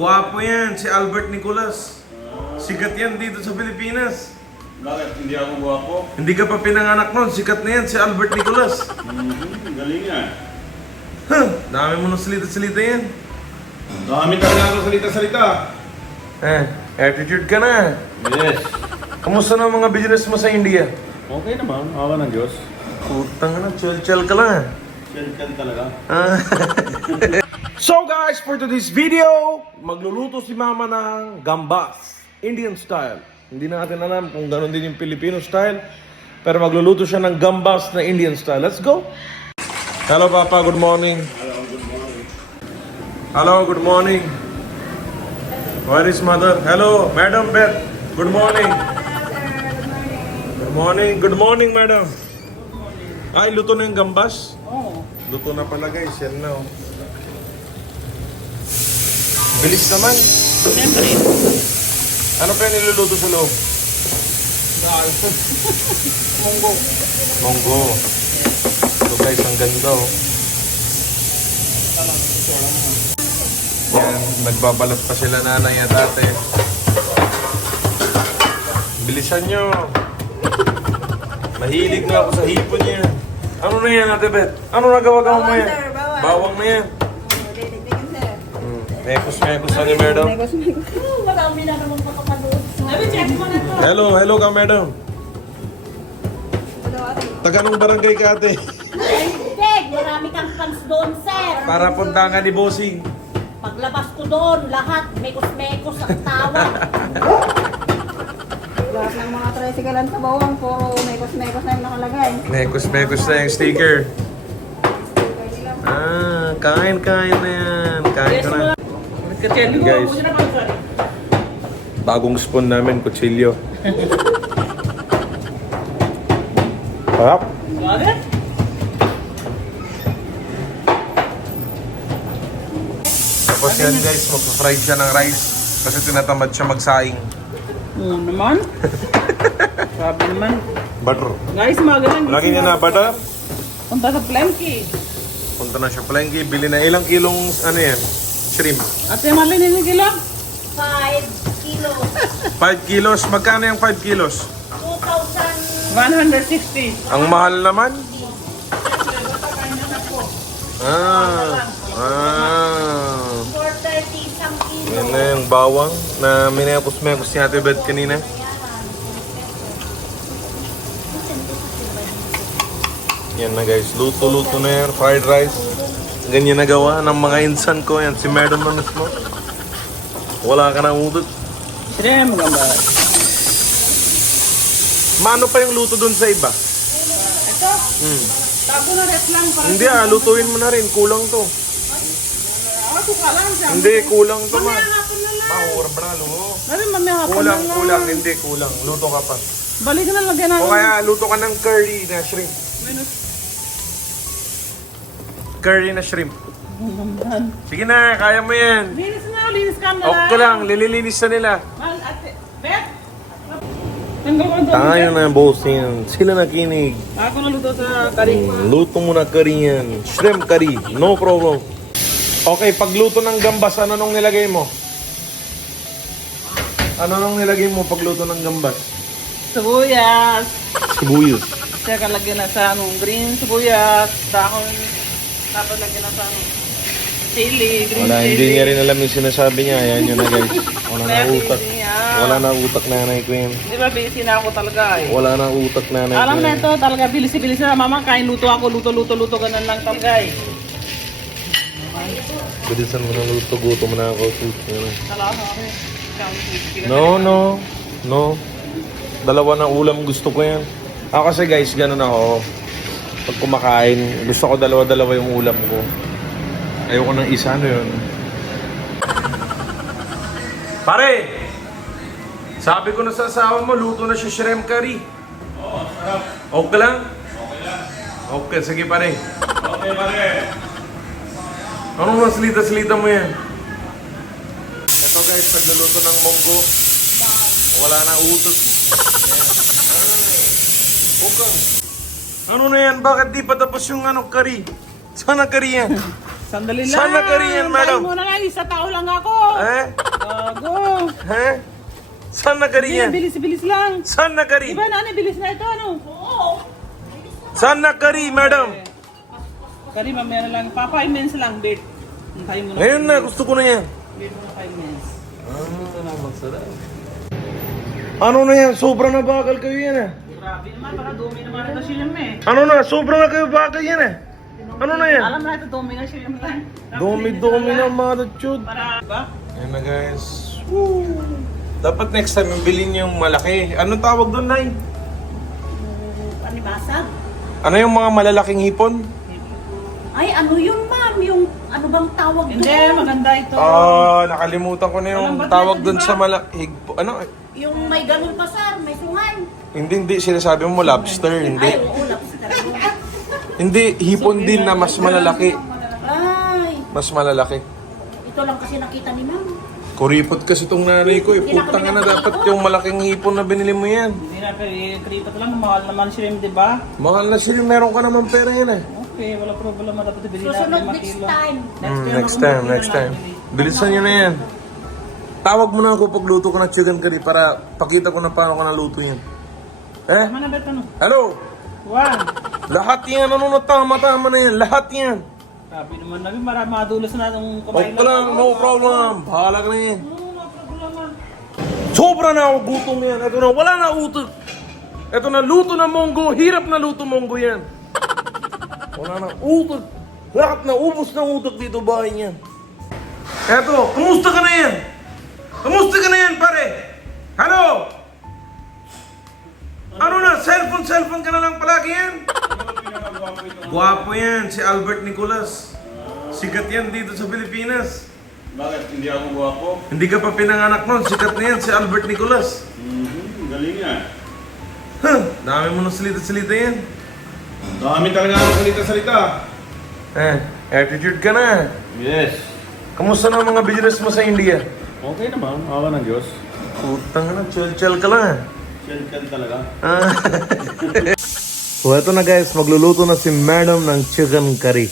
Gwapo yan, si Albert Nicolas. Sikat yan dito sa Pilipinas. Bakit? Hindi ako gwapo? Hindi ka pa pinanganak nun, sikat na yan, si Albert Nicolas. Galing yan. Huh, dami mo nang salita-salita yan. Dami talaga ako salita-salita. Attitude ka na. Yes. Kamusta na ang mga business mo sa India? Okay naman. Awa ng Diyos. Putang na, chill-chill ka lang. Chill talaga. So guys, for today's video, magluluto si Mama ng gambas, Indian style. Hindi natin alam kung gano'n din yung Filipino style, pero magluluto siya ng gambas na Indian style. Let's go! Hello Papa, good morning. Hello, good morning. Hello, good morning. Where is Mother? Hello, Madam Beth. Good morning. Good morning. Good morning, Madam. Ay, luto na yung gambas? Oo. Luto na pala guys, yan na oh. Bilis naman. Siyempre. Ano pa yung niluluto sa loob? Dal. Munggo. Monggo. Ito guys, ang ganda oh. Yan, nagbabalot pa sila nanay at ate. Bilisan nyo. Mahilig na ako sa hipon yan. Ano na yan, Ate Beth? Ano nagawa mo yan? Sir, bawang. Bawang na yan. Didikdikin, sir. Mekos na ni Madam. Marami na naman makapanood. Sabi, check mo na to. Hello ka Madam. Taga nung barangay ka ate. Tek, marami kang fans doon, sir. Para punta nga ni Bossing. Paglabas ko doon, lahat mekos-mekos ang tawag. Lahat ng mga tricycle sa bawang, puro mekos-mekos na yung nakalagay. Mekos na yung sticker. Kain na yan. Kain ka na. Guys, bagong spoon namin, kutsilyo. Harap. Tapos yan guys, magpa-fry siya ng rice kasi tinatamad siya magsaing. Oo naman. Sabi naman. Butter. Guys, magalang. Lagi niya na butter. Punta sa Plenky. Punta na siya palengke, bili na ilang kilong ano yan, shrimp. Ate Marlene, hindi kilo? 5 kilos. 5 kilos, magkano yung 5 kilos? 2,000. 160. Ang mahal naman. Ah. 430 isang kilo. Yan na yung bawang na minekos-mekos ni Ate Beth kanina. Yan na guys, luto-luto na yan, fried rice. Ganyan nagawa ng mga insan ko yan, si Madam na mismo. Wala ka na utot. Sige, maganda. Mano pa yung luto dun sa iba? Ito, tago na res lang para. Hindi lutuin mo na rin, kulang to. Ako ka lang siya. Hindi, kulang to ma. Mamaya hapon na lang. Mahura bralo. Sabi, mamaya hapon na lang. Kulang. Luto ka pa. Balik na lagyan natin. O kaya luto ka ng curry na shrimp. Curry na shrimp. Sige na, kaya mo yan. Linis ka na. Okay lang, lililinis na nila. Mal, ate, Bet. Tanggal ko doon. Tayo na boss yan. Sila nakinig. Ako naluto sa kari. Luto mo na curry yan. Shrimp curry, no problem. Okay, pagluto ng gambas, ano nung nilagay mo? Ano nung nilagay mo pagluto ng gambas? Sibuyas. Sibuyas. Tsaka lagyan na sa green sibuyas. Dahon. Tapos lagyan na sa chili, green Wala, chili. hindi niya rin alam yung sinasabi niya. Ayan yun na guys. Wala na utak. Wala na utak nanay ko yan. Di ba, busy na ako talaga eh. Wala na utak nanay ko Alam na yan. ito, talaga bilis-bilis na. Mama, kain luto ako, luto, ganun lang talaga eh. Bilisan mo na luto, gutom na ako. Salamat ako. No. Dalawa na ulam gusto ko yan. Kasi guys, ganun ako. Pag kumakain, gusto ko dalawa-dalawa yung ulam ko. Ayoko ng isa, ano yun? Pare! Sabi ko na sa asawa mo, luto na siya shrimp curry. Oo, sarap. Okay lang? Okay lang. Okay, sige pare. Okay, pare. Anong nasalita-salita mo yan? Ito guys, nagluluto ng monggo. Wala na utot. Okay. Ano na yan? Bakit di pa tapos yung curry? Sana curry yan. Sandali lang. Sana curry yan, madam. Kain mo na lang, isa tao lang ako. Eh? Ha? Saan na kari yan? Bilis lang. Saan na kari? Diba nani, bilis na ito, ano? Saan na kari, madam? Kari, mamaya na lang. Pa 5 minutes lang, Bert. Hintayin mo na. Ngayon na, gusto ko na yan. Bert mo na 5 minutes. Ano na yan? Sobra na bakal kayo yan eh. Grabe naman, baka dumi naman ito silim eh. Ano na? Sobra na kayo bakal yan eh. Ano na yan? Alam na ito, dumi na silim lang. Dumi na mga chud. Para, ba? Ayan na guys. Woo! Dapat next time bilhin yung malaki. Anong tawag doon, Nay? Panibasag? Ano yung mga malalaking hipon? Ay, ano yun, ma'am? Yung ano bang tawag doon? Hindi, maganda ito. Nakalimutan ko na yung Alam ba tawag dito, doon diba? sa Ano? Yung may ganun pa, sir. May sungan. Hindi. Sinasabi mo lobster, Ay, hindi. oo, lobster. Hindi, hipon din na mas malalaki. Ay, Mas malalaki. ito lang kasi nakita ni ma'am. Kuripot kasi tong nanay ko eh. Putang na dapat yung malaking hipon na binili mo yan. Hindi na, pero kripat lang, mahal naman silim, di ba? Mahal na sila, meron ka naman pera yan eh. Okay, wala problema. Dapat ibili natin Susunod 5 next kilo. time. Next time. Bilisan nyo na yan. Tawag mo na ako pag luto ka ng chicken curry para pakita ko na paano ka naluto yan. Eh? Tama na, Bert, ano? Hello? 1. Lahat yan, ano na tama na yan. Lahat yan. Sabi naman namin, madulas na itong Okay lang, no problem. Bahala ka na yan. No problema. Sobra na ako gutom yan. Ito na, wala na utot. Ito na, luto na monggo. Hirap na luto monggo yan. Wala na utot. Lahat na, ubos ng utot dito bahay niyan. Eto, kumusta ka na yan? Kumusta ka na yan, pare? Hello? Ano na, cellphone ka na lang palagi yan? Guwapo yan, si Albert Nicolas. Sikat yan dito sa Pilipinas. Bakit hindi ako guwapo? Hindi ka pa pinanganak nun, sikat na yan, si Albert Nicolas. Galing nga. Huh, dami mo ng salita-salita yan. Dami talaga ang salita-salita. Attitude ka na. Yes. Kamusta na ang mga business mo sa India? Okay naman, awa ng Diyos. Putang na, chill ka lang. Chill talaga. So eto na guys, magluluto na si Madam ng chicken curry.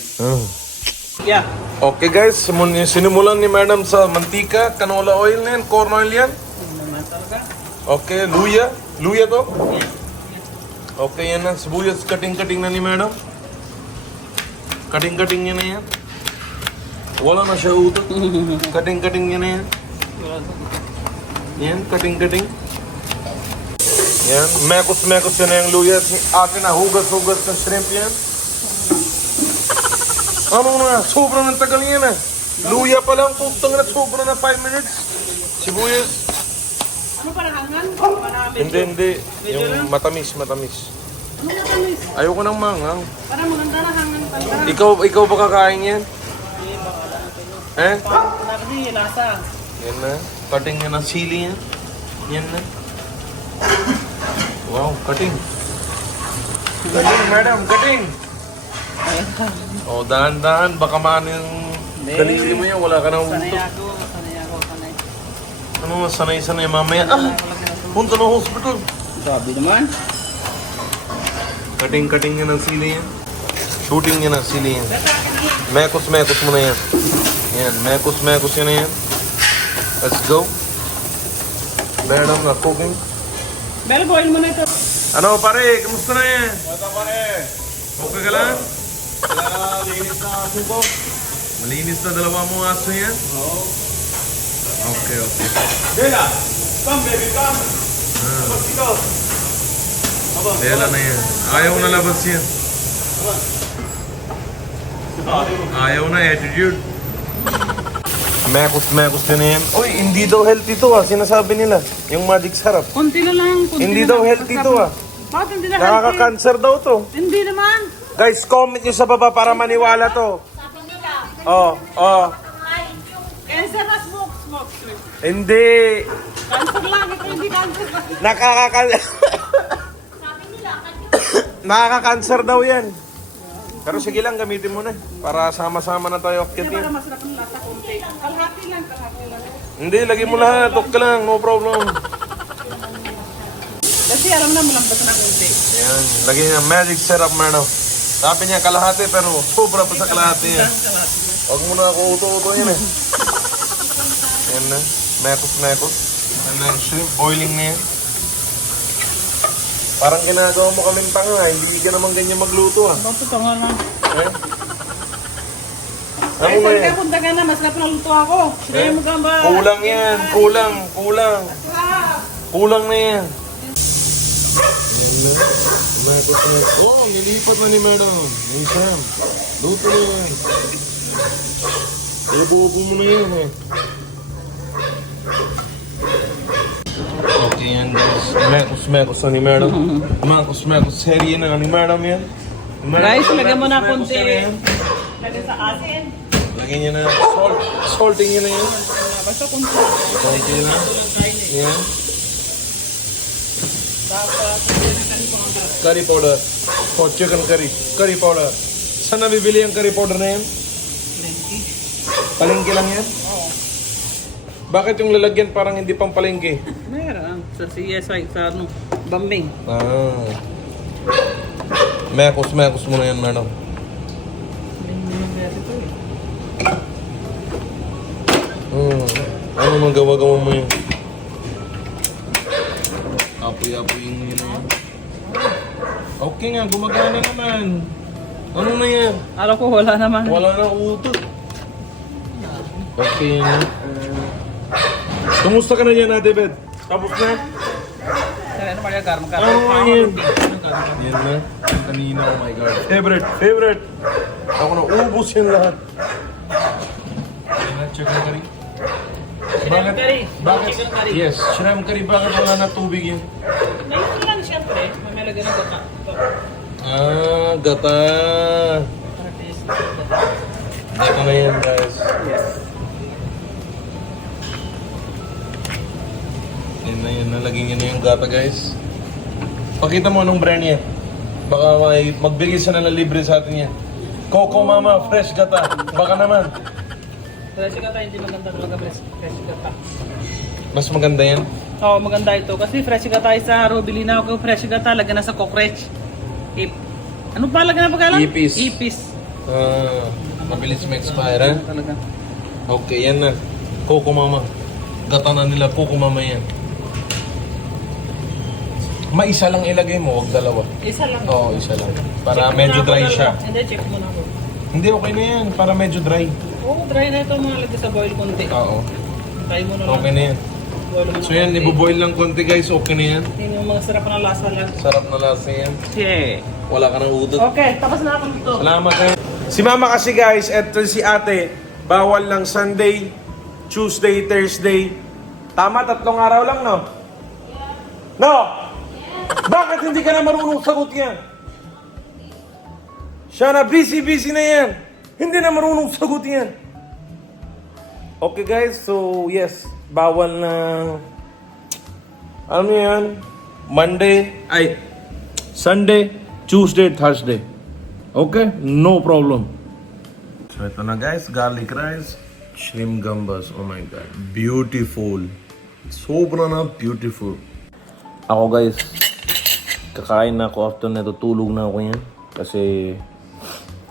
Yeah. Okay guys, sinimulan ni Madam sa mantika, canola oil na yan, corn oil yan. Naman talaga. Okay, luya. Luya to? Okay, yan na. Sibuyas, cutting na ni Madam. Cutting niya na yan. Wala na siya utot. Cutting niya na yan. Yan, cutting. Yan, mekos yan na yung luya. Akin na, hugas na shrimp yan. Ano na, sobrang ng tagal yan Luya pa lang, putang na, sobrang na 5 minutes. Sibuyas. Ano para hangan? Para medyo. Hindi. Yung matamis. Ano matamis? Ayoko ng mangang. Para maganda na hangan pala. Ikaw ba kakain yan? Eh? Wala kasi lasa. Yan na. Cutting niya ng sili yan. Yan na. Wow, cutting. Cutting, madam, cutting. Oh, dahan-dahan. Baka maano yung daliri mo yan. Wala ka nang Sanay utot. ako. Ano, sanay mamaya. Punta ng hospital. Sabi naman. Cutting niya ng sili yan. Shooting niya ng sili yan. Mekos mo na yan. Yan, mekos yan na yan. Let's go. Madam na cooking. Bell, boil mo na ito. Ano pare, kamusta na yan? Bata pa rin. Okay ka lang? Kaya linis na aso ko. Malinis na dalawa mong aso yan? Oo. Okay. Bella! Come baby, come! Tapos ikaw. Bela na yan. Ayaw na labas yan. Ayaw na attitude. Mekos din yan. Uy, hindi daw healthy to sinasabi nila. Yung magic sarap. Kunti na lang. Hindi daw healthy to Bakit hindi na healthy? Nakaka-cancer daw to. Hindi naman. Guys, comment nyo sa baba para maniwala to. Sabi nila, Oh. kain yung Cancer na smoke. Hindi. Cancer lang. Ito hindi cancer. sabi nila, Nakaka-cancer daw yan. Pero sige lang, gamitin mo na. Para sama-sama na tayo Kaya akyat para yan. masarap ang lasa kunti. Kalahati lang. Hindi, lagi mo lahat. Tok ka lang, no problem. Kasi alam na malambot na kunti. Yan, lagi niya magic syrup, mano. Sabi niya kalahati, pero sobra pa sa kalahati yan. Kalahati lang. Huwag mo na ako uto-uto yan eh. Yan na, mekos. And then shrimp, boiling na yan. Parang ginagawa mo kaming tanga, hindi ka naman ganyan magluto ah. Bakit ito nga na? Eh? Ay, Ano ba saan yan? ka punta ka na? Masarap na luto ako. Sige mo gamba. Kulang yan, kulang. Kulang na yan. Ayan na. Tumakot na. Oh, nilipat na ni Madam. Yung Sam. Luto na yan. Ibuubo mo na yan eh. Okay yan guys. Mekos na ni Madam. Mekos seri na ni Madam yan. Guys, lagyan mo na Mekos konti. na yan. Lagyan sa asin. Lagyan niya na salt. Salting niya na yan. Basta konti. Konti na. Yan. Dapat. Curry powder. For chicken curry. Curry powder. Saan nabibili ang curry powder na yan? Palengke lang yan? Oo. Bakit yung lalagyan parang hindi pang palengke? Meron. Sa CSI, sa ano, Bambing. Ah. Mekos mo na yan, Madam. Ano nang gawa-gawa mo yun? Apoy-apoy yun yan. Okay nga, gumagana naman. Ano na yan? Alam ko wala naman. Wala na utot. Okay na. Kumusta ka na yan, Ate Beth? Tapos na? Ano pa yung Ano nga yan? Yan na. Kanina, oh my God. Favorite. Ako na, ubus yan lahat. Yan na, chicken curry. Shrimp curry. Bakit? Chicken curry. Yes, shrimp curry. Bakit wala na tubig yan? Ngayon lang siyempre. May lagyan ng gata. Ah, gata. Para taste. Gata na yan, guys. Yes. Yan na. Lagyan niya na yung gata, guys. Pakita mo anong brand niya. Baka may magbigay siya na libre sa atin yan. Coco Mama, fresh gata. Baka naman. Fresh gata, hindi maganda talaga fresh gata. Mas maganda yan. Oo, maganda ito. Kasi fresh gata sa Robilina ako. Fresh gata, lagyan na sa cockroach. Ano pa lagyan na pagkalan? Ipis. Ipis. Ah, mabilis ma-expire, ha? Talaga. Okay, yan na. Coco Mama. Gata na nila, Coco Mama yan. Maisa lang ilagay mo, wag dalawa. Isa lang. Oo, isa lang. Para Check medyo mo na dry ako, siya. Hindi, check mo na ako. Hindi, okay na yan. Para medyo dry. Oo, dry na ito mga lagyan sa boil konti. Oo. Try mo na lang. Okay na yan. Boil mo na So yan, konti. ibuboil lang konti guys. Okay na yan. Yun yung mga sarap na lasa lang. Sarap na lasa yan. Yeah. Wala ka ng udot. Okay, tapos na ako dito. Salamat eh. Si Mama kasi guys, eto si Ate, bawal lang Sunday, Tuesday, Thursday. Tama, 3 araw lang, no? No! Bakit hindi ka na marunong sagot yan? Siya na busy na yan. Hindi na marunong sagot yan. Okay guys, so yes, bawal na... Ano yan? Sunday, Tuesday, Thursday. Okay? No problem. So ito na guys, garlic rice, shrimp gambas. Oh my God. Beautiful. Sobra na beautiful. Ako guys, kakain na ako after na tutulog na ako yan. Kasi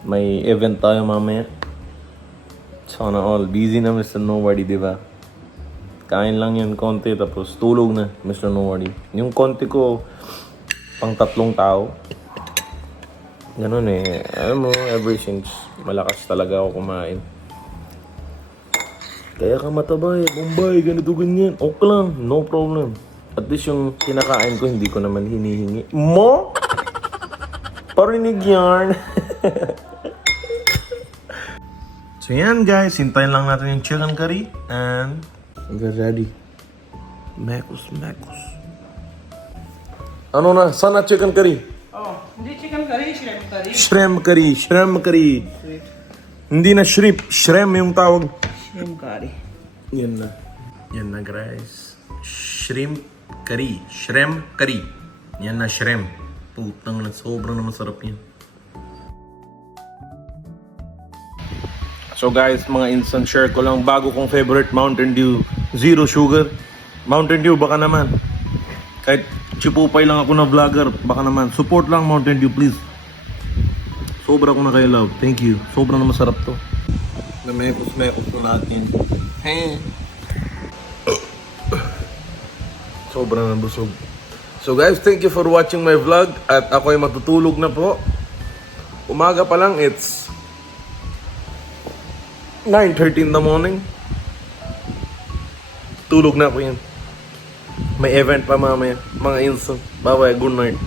may event tayo mamaya. Sana all. Busy na Mr. Nobody, di ba? Kain lang yan konti tapos tulog na Mr. Nobody. Yung konti ko, pang 3 tao. Ganun eh. Alam mo, ever since malakas talaga ako kumain. Kaya ka mataba eh. Bombay, ganito ganyan. Okay lang, no problem. At least yung kinakain ko, hindi ko naman hinihingi. Mo? Parinig yarn. So yan guys, hintayin lang natin yung chicken curry. And we're ready. Mekos. Ano na? Saan na chicken curry? Oh, hindi chicken curry, shrimp curry. Shrimp curry. Hindi na shrimp. Shrimp yung tawag. Shrimp curry. Yan na guys. Shrimp curry. Yan na shrimp. Putang na, sobrang na masarap yan. So guys, mga instant share ko lang. Bago kong favorite Mountain Dew. Zero sugar. Mountain Dew, baka naman. Kahit chipupay lang ako na vlogger, baka naman. Support lang Mountain Dew, please. Sobra ko na kayo love. Thank you. Sobrang na masarap to. Na mekos ko lahat yan. Hey. Sobrang nabusog. So guys, thank you for watching my vlog. At ako ay matutulog na po. Umaga pa lang, it's 9:30 in the morning. Tulog na ako yan. May event pa mamaya. Mga instant. Bye-bye, good night.